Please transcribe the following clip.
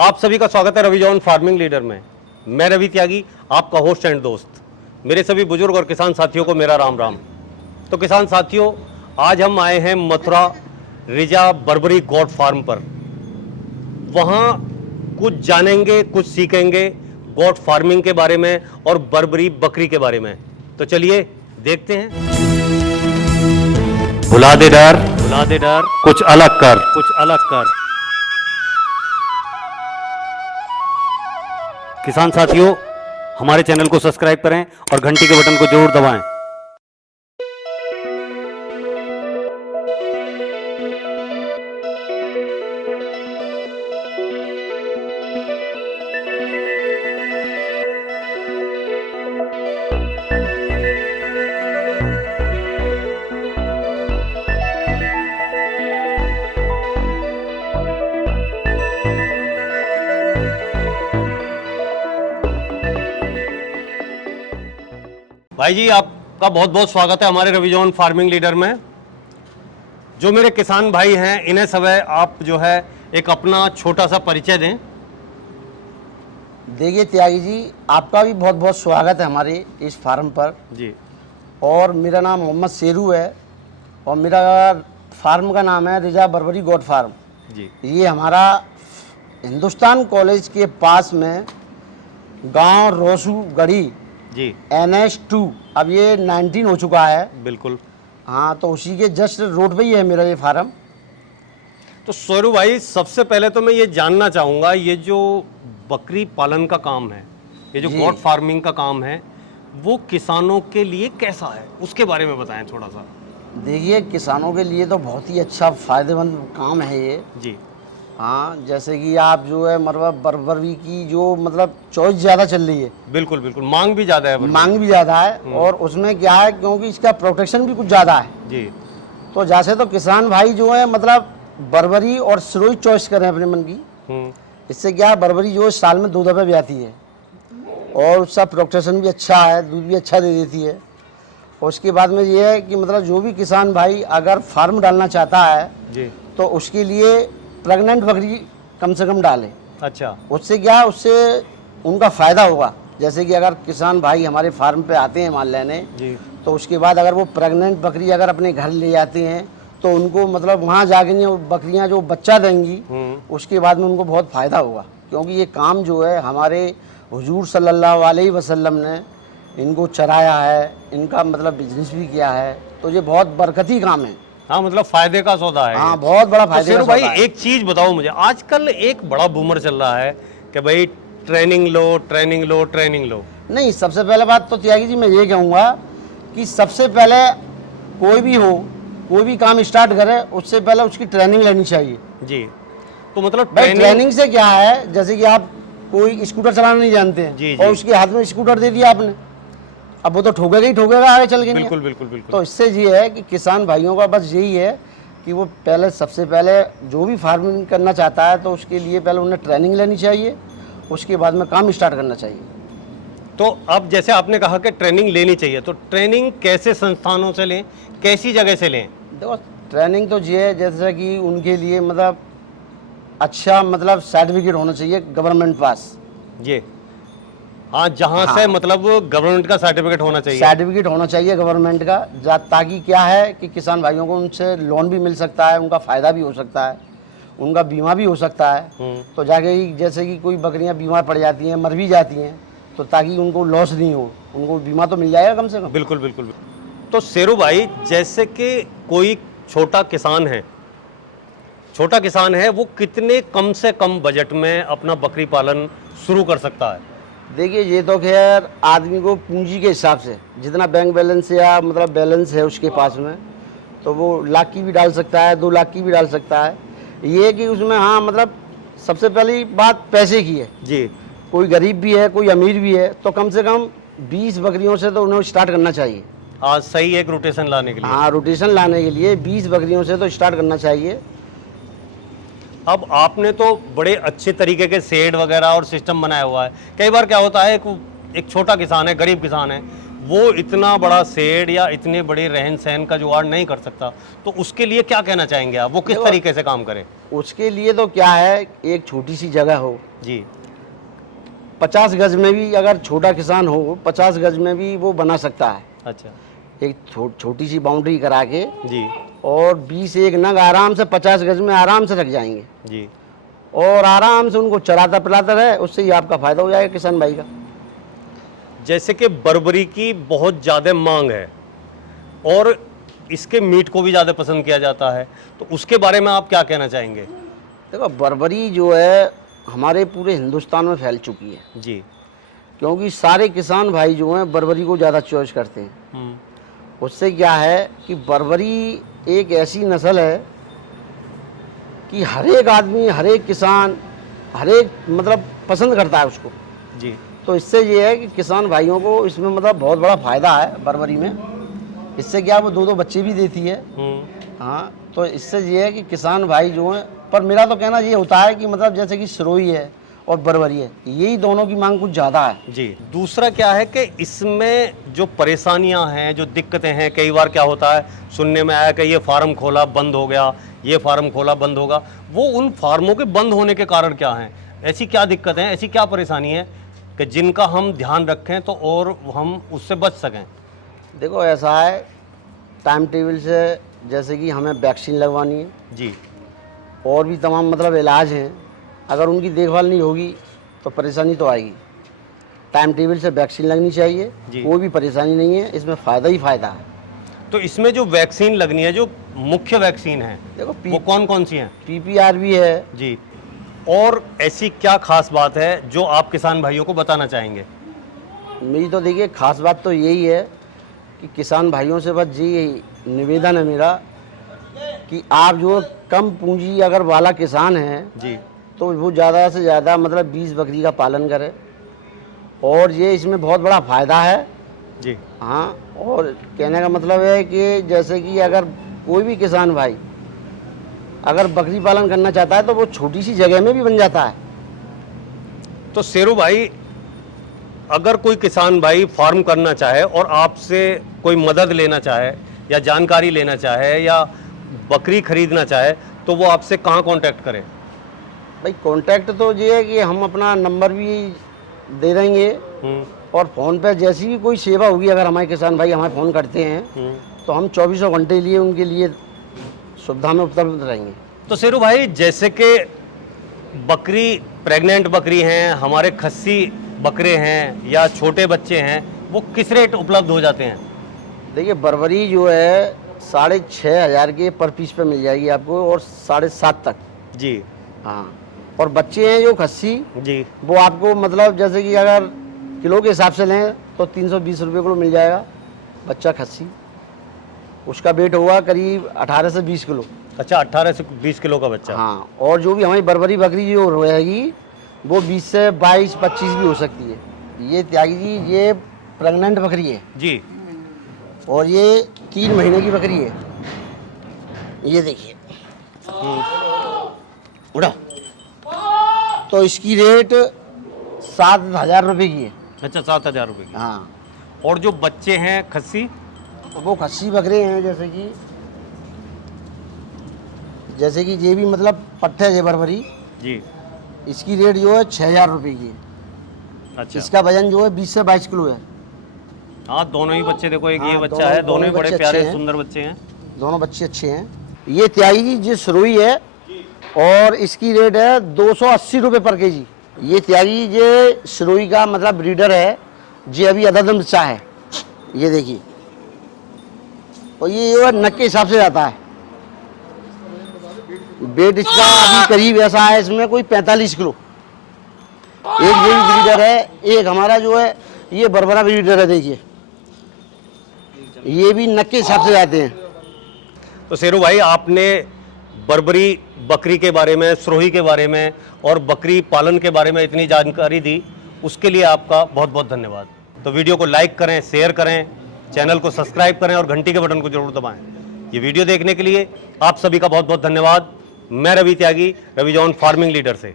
आप सभी का स्वागत है रवि जॉन फार्मिंग लीडर में। मैं रवि त्यागी, आपका होस्ट एंड दोस्त। मेरे सभी बुजुर्ग और किसान साथियों को मेरा राम राम। तो किसान साथियों, आज हम आए हैं मथुरा रिजा बर्बरी गॉड फार्म पर। वहाँ कुछ जानेंगे, कुछ सीखेंगे गॉड फार्मिंग के बारे में और बर्बरी बकरी के बारे में। तो चलिए देखते हैं। भुला दे डर, कुछ अलग कर। किसान साथियों, हमारे चैनल को सब्सक्राइब करें और घंटी के बटन को जरूर दबाएं। भाई जी, आपका बहुत बहुत स्वागत है हमारे रवि जॉन फार्मिंग लीडर में। जो मेरे किसान भाई हैं, इन्हें सब आप जो है एक अपना छोटा सा परिचय दें। देखिए त्यागी जी, आपका भी बहुत बहुत स्वागत है हमारे इस फार्म पर जी। और मेरा नाम मोहम्मद शेरू है और मेरा फार्म का नाम है रिजा बर्बरी गॉड फार्म जी। ये हमारा हिंदुस्तान कॉलेज के पास में गांव रोसू गढ़ी जी। NH2 अब ये 19 हो चुका है। बिल्कुल। हाँ, तो उसी के जस्ट रोड पे ही है मेरा ये फार्म। तो शेरू भाई, सबसे पहले तो मैं ये जानना चाहूँगा, ये जो बकरी पालन का काम है, ये जो जी। गॉड फार्मिंग का काम है, वो किसानों के लिए कैसा है, उसके बारे में बताएं थोड़ा सा। देखिए, किसानों के लिए तो बहुत ही अच्छा फ़ायदेमंद काम है ये। जी। हाँ, जैसे कि आप जो है मतलब बर्बरी की जो मतलब चॉइस ज़्यादा चल रही है। बिल्कुल बिल्कुल, मांग भी ज़्यादा है। मांग भी ज़्यादा है और उसमें क्या है, क्योंकि इसका प्रोटेक्शन भी कुछ ज़्यादा है। जी। तो जैसे तो किसान भाई जो है मतलब बर्बरी और सिरोही चॉइस करें अपने मन की। इससे क्या है, बर्बरी जो है साल में 2 दफ़े भी आती है और उसका प्रोटेक्शन भी अच्छा है, दूध भी अच्छा दे देती है। और उसके बाद में ये है कि मतलब जो भी किसान भाई अगर फार्म डालना चाहता है जी। तो उसके लिए प्रेग्नेंट बकरी कम से कम डालें। अच्छा। उससे क्या है, उससे उनका फ़ायदा होगा। जैसे कि अगर किसान भाई हमारे फार्म पे आते हैं माल लेने जी। तो उसके बाद अगर वो प्रेग्नेंट बकरी अगर अपने घर ले जाते हैं तो उनको मतलब वहाँ जाके बकरियाँ जो बच्चा देंगी उसके बाद में उनको बहुत फ़ायदा होगा। क्योंकि ये काम जो है हमारे हुजूर सल्लल्लाहु अलैहि वसल्लम ने इनको चराया है, इनका मतलब बिजनेस भी किया है, तो ये बहुत बरकती काम है। हाँ, मतलब फायदे का सौदा है। हाँ, बहुत बड़ा फायदा। शेरू भाई, एक चीज बताओ मुझे, आजकल एक बड़ा बूमर चल रहा है कि भाई ट्रेनिंग लो। नहीं, सबसे पहले बात तो त्यागी जी मैं ये कहूँगा कि सबसे पहले कोई भी हो, कोई भी काम स्टार्ट करे उससे पहले उसकी ट्रेनिंग लेनी चाहिए। जी। तो मतलब भाई ट्रेनिंग से क्या है, जैसे कि आप कोई स्कूटर चलाना नहीं जानते हैं जी, और जी। उसके हाथ में स्कूटर दे दिया आपने, अब वो तो ठोकेगा आगे चल के। बिल्कुल बिल्कुल बिल्कुल। तो इससे ये है कि किसान भाइयों का बस यही है कि वो पहले सबसे पहले जो भी फार्मिंग करना चाहता है तो उसके लिए पहले उन्हें ट्रेनिंग लेनी चाहिए, उसके बाद में काम स्टार्ट करना चाहिए। तो अब जैसे आपने कहा कि ट्रेनिंग लेनी चाहिए, तो ट्रेनिंग कैसे संस्थानों से लें, कैसी जगह से लें? देखो, ट्रेनिंग तो ये है जैसे कि उनके लिए मतलब अच्छा मतलब सर्टिफिकेट होना चाहिए गवर्नमेंट पास। जी। हाँ, जहाँ से मतलब गवर्नमेंट का सर्टिफिकेट होना चाहिए। सर्टिफिकेट होना चाहिए गवर्नमेंट का, ताकि क्या है कि किसान भाइयों को उनसे लोन भी मिल सकता है, उनका फ़ायदा भी हो सकता है, उनका बीमा भी हो सकता है। तो जाके जैसे कि कोई बकरियां बीमार पड़ जाती हैं, मर भी जाती हैं, तो ताकि उनको लॉस नहीं हो, उनको बीमा तो मिल जाएगा कम से कम। बिल्कुल बिल्कुल। तो शेरू भाई, जैसे कि कोई छोटा किसान है, वो कितने कम से कम बजट में अपना बकरी पालन शुरू कर सकता है? देखिए, ये तो खैर आदमी को पूंजी के हिसाब से जितना बैंक बैलेंस या मतलब बैलेंस है उसके पास में, तो वो लाख की भी डाल सकता है, 2 लाख की भी डाल सकता है। ये कि उसमें हाँ मतलब सबसे पहली बात पैसे की है जी। कोई गरीब भी है, कोई अमीर भी है, तो कम से कम 20 बकरियों से तो उन्हें स्टार्ट करना चाहिए। आज सही एक रोटेशन लाने के लिए। हाँ, रोटेशन लाने के लिए 20 बकरियों से तो स्टार्ट करना चाहिए। अब आपने तो बड़े अच्छे तरीके के शेड वगैरह और सिस्टम बनाया हुआ है। कई बार क्या होता है, एक छोटा किसान है, गरीब किसान है, वो इतना बड़ा शेड या इतने बड़े रहन सहन का जुगाड़ नहीं कर सकता, तो उसके लिए क्या कहना चाहेंगे आप? वो किस तरीके से काम करे? उसके लिए तो क्या है, एक छोटी सी जगह हो जी 50 गज में भी, अगर छोटा किसान हो 50 गज में भी वो बना सकता है। अच्छा एक छोटी सी बाउंड्री करा के, जी और 20 एक नग आराम से 50 गज में आराम से रख जाएंगे, जी। और आराम से उनको चराता पिलाता रहे, उससे ही आपका फायदा हो जाएगा किसान भाई का। जैसे कि बर्बरी की बहुत ज़्यादा मांग है और इसके मीट को भी ज़्यादा पसंद किया जाता है, तो उसके बारे में आप क्या कहना चाहेंगे? देखो, बर्बरी जो है हमारे पूरे हिंदुस्तान में फैल चुकी है, जी क्योंकि सारे किसान भाई जो हैं बर्बरी को ज़्यादा चॉइस करते हैं। उससे क्या है कि बर्बरी एक ऐसी नस्ल है कि हर एक आदमी, हर एक किसान, हर एक मतलब पसंद करता है उसको। जी। तो इससे ये है कि किसान भाइयों को इसमें मतलब बहुत बड़ा फ़ायदा है बर्बरी में। इससे क्या, वो 2-2 बच्चे भी देती है। हाँ, तो इससे ये है कि किसान भाई जो हैं, पर मेरा तो कहना ये होता है कि मतलब जैसे कि सिरोही है और बर्बरी है, यही दोनों की मांग कुछ ज़्यादा है। जी। दूसरा क्या है कि इसमें जो परेशानियां हैं, जो दिक्कतें हैं, कई बार क्या होता है, सुनने में आया कि ये फार्म खोला बंद हो गया, ये फार्म खोला बंद होगा। वो उन फार्मों के बंद होने के कारण क्या हैं? ऐसी क्या दिक्कतें हैं, ऐसी क्या परेशानी है कि जिनका हम ध्यान रखें तो और हम उससे बच सकें? देखो, ऐसा है, टाइम टेबल से जैसे कि हमें वैक्सीन लगवानी है जी। और भी तमाम मतलब इलाज हैं, अगर उनकी देखभाल नहीं होगी तो परेशानी तो आएगी। टाइम टेबल से वैक्सीन लगनी चाहिए, कोई भी परेशानी नहीं है, इसमें फ़ायदा ही फ़ायदा है। तो इसमें जो वैक्सीन लगनी है, जो मुख्य वैक्सीन है, देखो, वो कौन कौन सी हैं? PPR भी है जी। और ऐसी क्या खास बात है जो आप किसान भाइयों को बताना चाहेंगे? मेरी तो देखिए खास बात तो यही है कि किसान भाइयों से बस यही निवेदन है मेरा कि आप जो कम पूंजी अगर वाला किसान है जी तो वो ज़्यादा से ज़्यादा मतलब 20 बकरी का पालन करे, और ये इसमें बहुत बड़ा फ़ायदा है। जी। हाँ, और कहने का मतलब है कि जैसे कि अगर कोई भी किसान भाई अगर बकरी पालन करना चाहता है तो वो छोटी सी जगह में भी बन जाता है। तो शेरू भाई, अगर कोई किसान भाई फार्म करना चाहे और आपसे कोई मदद लेना चाहे या जानकारी लेना चाहे या बकरी खरीदना चाहे, तो वो आपसे कहाँ कांटेक्ट करे? भाई कांटेक्ट तो ये है कि हम अपना नंबर भी दे देंगे, और फ़ोन पे जैसी भी कोई सेवा होगी, अगर हमारे किसान भाई हमें फ़ोन करते हैं तो हम 24 घंटे लिए उनके लिए सुविधा में उपलब्ध रहेंगे। तो शेरू भाई, जैसे कि बकरी, प्रेग्नेंट बकरी हैं, हमारे खस्सी बकरे हैं या छोटे बच्चे हैं, वो किस रेट उपलब्ध हो जाते हैं? देखिए, बर्बरी जो है 6,500 के पर पीस पे मिल जाएगी आपको, और 7.5 तक। जी। हाँ, और बच्चे हैं जो खस्सी, जी। वो आपको मतलब जैसे कि अगर किलो के हिसाब से लें तो 320 रुपये किलो मिल जाएगा बच्चा खस्सी। उसका वेट होगा करीब 18 से 20 किलो। अच्छा, 18 से 20 किलो का बच्चा। हाँ, और जो भी हमारी बर्बरी बकरी जो रहेगी वो 20 से 22-25 भी हो सकती है। ये त्यागी जी, ये प्रेग्नेंट बकरी है जी। और ये 3 महीने की बकरी है। ये देखिए, उड़ा, तो इसकी रेट 7,000 रुपये की है। अच्छा, 7,000 रुपये की। हाँ, और जो बच्चे हैं खस्सी? वो खस्सी बकरे हैं, जैसे कि ये भी मतलब पट्टे है बर्बरी। जी। इसकी रेट जो है 6,000 रुपये की है। अच्छा। इसका वजन जो है 20 से 22 किलो है। हाँ, दोनों ही बच्चे देखो, एक हाँ, ये बच्चा दोनों- है, दोनों ही दोनों बड़े बच्चे प्यारे अच्छे हैं। सुंदर बच्चे हैं। दोनों बच्चे अच्छे हैं। ये त्यागी जी जो सिरोही है, और इसकी रेट है 280 रुपये पर केजी। ये त्यागी ये सिरोही का मतलब ब्रीडर है, ये अभी अददम बच्चा है, ये देखिए, और ये जो है नग के हिसाब से जाता है। वेट इसका अभी करीब ऐसा है, इसमें कोई 45 किलो। एक ये ब्रीडर है, एक हमारा जो है ये बरबरा ब्रीडर है, देखिए ये भी नग के हिसाब से जाते हैं। तो शेरू भाई, आपने बर्बरी बकरी के बारे में, सिरोही के बारे में और बकरी पालन के बारे में इतनी जानकारी दी, उसके लिए आपका बहुत बहुत धन्यवाद। तो वीडियो को लाइक करें, शेयर करें, चैनल को सब्सक्राइब करें और घंटी के बटन को जरूर दबाएं। ये वीडियो देखने के लिए आप सभी का बहुत बहुत धन्यवाद। मैं रवि त्यागी, रवि जॉन फार्मिंग लीडर से।